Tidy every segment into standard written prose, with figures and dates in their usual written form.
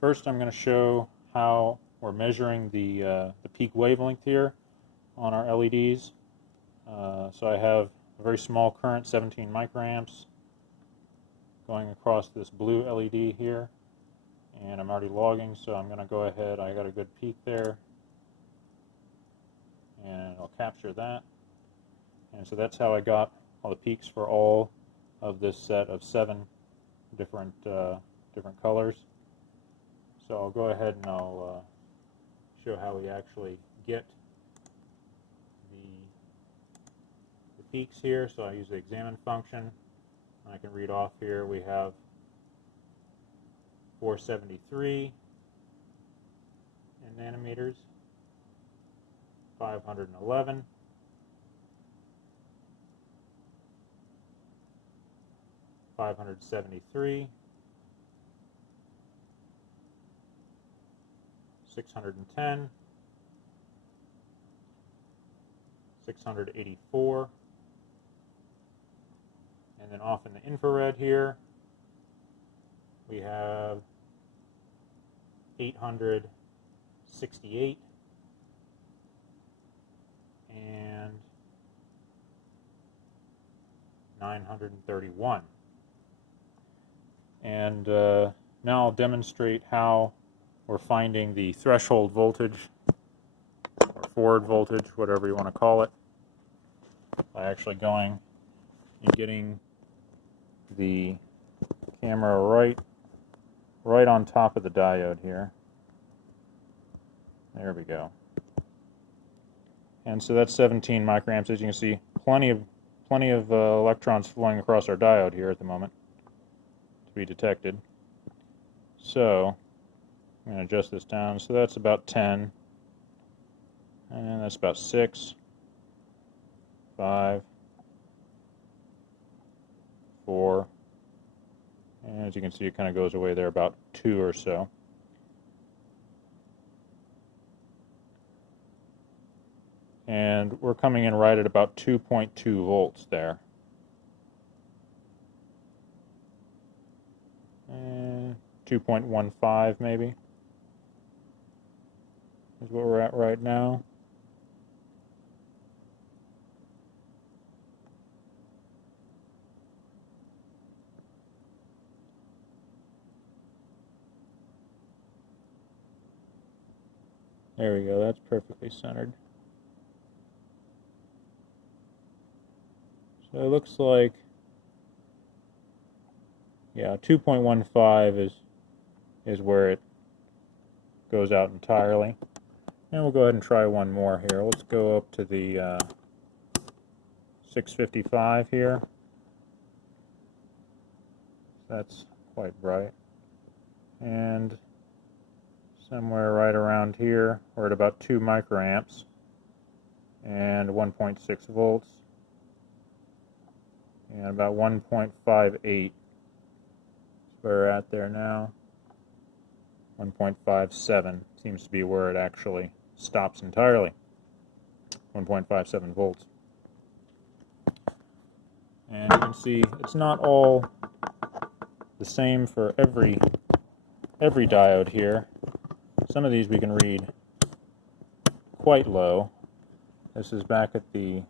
First, I'm going to show how we're measuring the peak wavelength here on our LEDs. So I have a very small current, 17 microamps, going across this blue LED here, and I'm already logging, so I'm going to go ahead. I got a good peak there, and I'll capture that. And so that's how I got all the peaks for all of this set of 7 different colors. So I'll go ahead and I'll show how we actually get the peaks here. So I use the examine function. I can read off here. We have 473 in nanometers, 511, 573, 610, 684, and then off in the infrared here we have 868 and 931. And now I'll demonstrate how we're finding the threshold voltage or forward voltage, whatever you want to call it, by actually going and getting the camera right on top of the diode here. There we go. And so that's 17 microamps. As you can see, plenty of electrons flowing across our diode here at the moment to be detected. So I'm going to adjust this down. So that's about 10, and that's about 6, 5, 4, and as you can see, it kind of goes away there, about 2 or so. And we're coming in right at about 2.2 volts there. And 2.15 maybe is what we're at right now. There we go, that's perfectly centered. So it looks like, yeah, 2.15 is where it goes out entirely. And we'll go ahead and try one more here. Let's go up to the 655 here. That's quite bright. And somewhere right around here, we're at about 2 microamps and 1.6 volts. And about 1.58 is where we're at there now. 1.57 seems to be where it actually stops entirely. 1.57 volts. And you can see it's not all the same for every diode here. Some of these we can read quite low. This is back at the,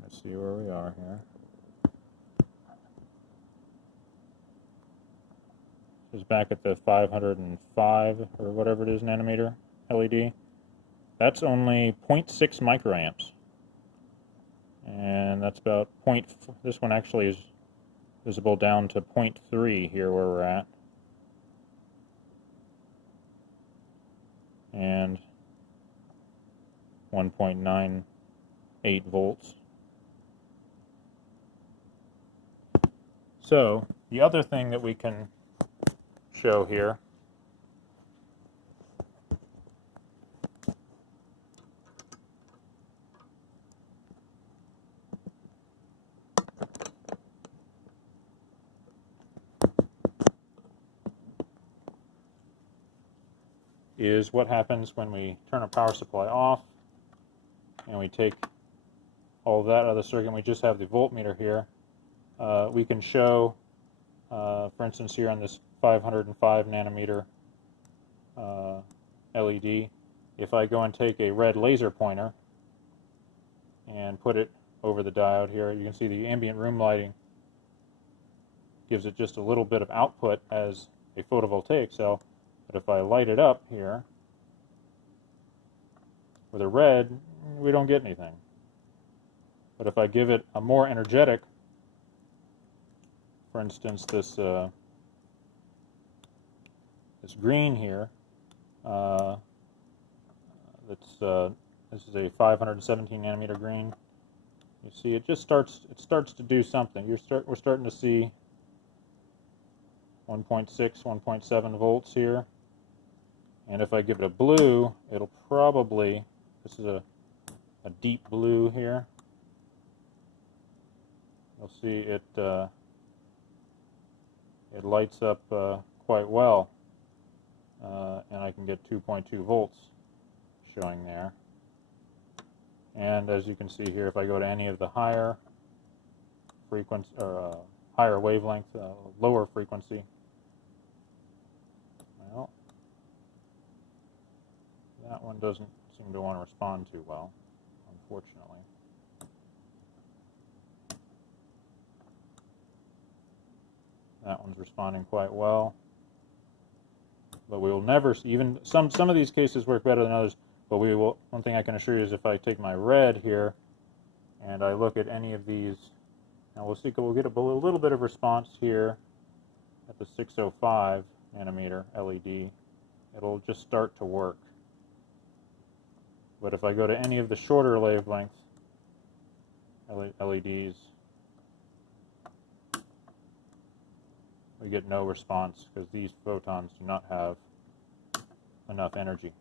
let's see where we are here. This is back at the 505 or whatever it is nanometer LED. That's only 0.6 microamps. And that's about this one actually is visible down to 0.3 here where we're at. And 1.98 volts. So the other thing that we can show here is what happens when we turn a power supply off and we take all of that out of the circuit and we just have the voltmeter here. We can show For instance, here on this 505 nanometer LED, if I go and take a red laser pointer and put it over the diode here, you can see the ambient room lighting gives it just a little bit of output as a photovoltaic cell. But if I light it up here with a red, we don't get anything. But if I give it a more energetic, for instance, this green here, this is a 517 nanometer green. You see, it starts to do something. We're starting to see 1.6, 1.7 volts here. And if I give it a blue, it'll probably, this is a deep blue here. You'll see it lights up quite well, and I can get 2.2 volts showing there. And as you can see here, if I go to any of the higher frequency or higher wavelength, lower frequency, well, that one doesn't seem to want to respond too well, unfortunately. That one's responding quite well. But we will never see, even some of these cases work better than others, but we will, one thing I can assure you is if I take my red here and I look at any of these, now we'll see, we'll get a little bit of response here at the 605 nanometer LED. It'll just start to work. But if I go to any of the shorter wavelength LEDs, we get no response because these photons do not have enough energy.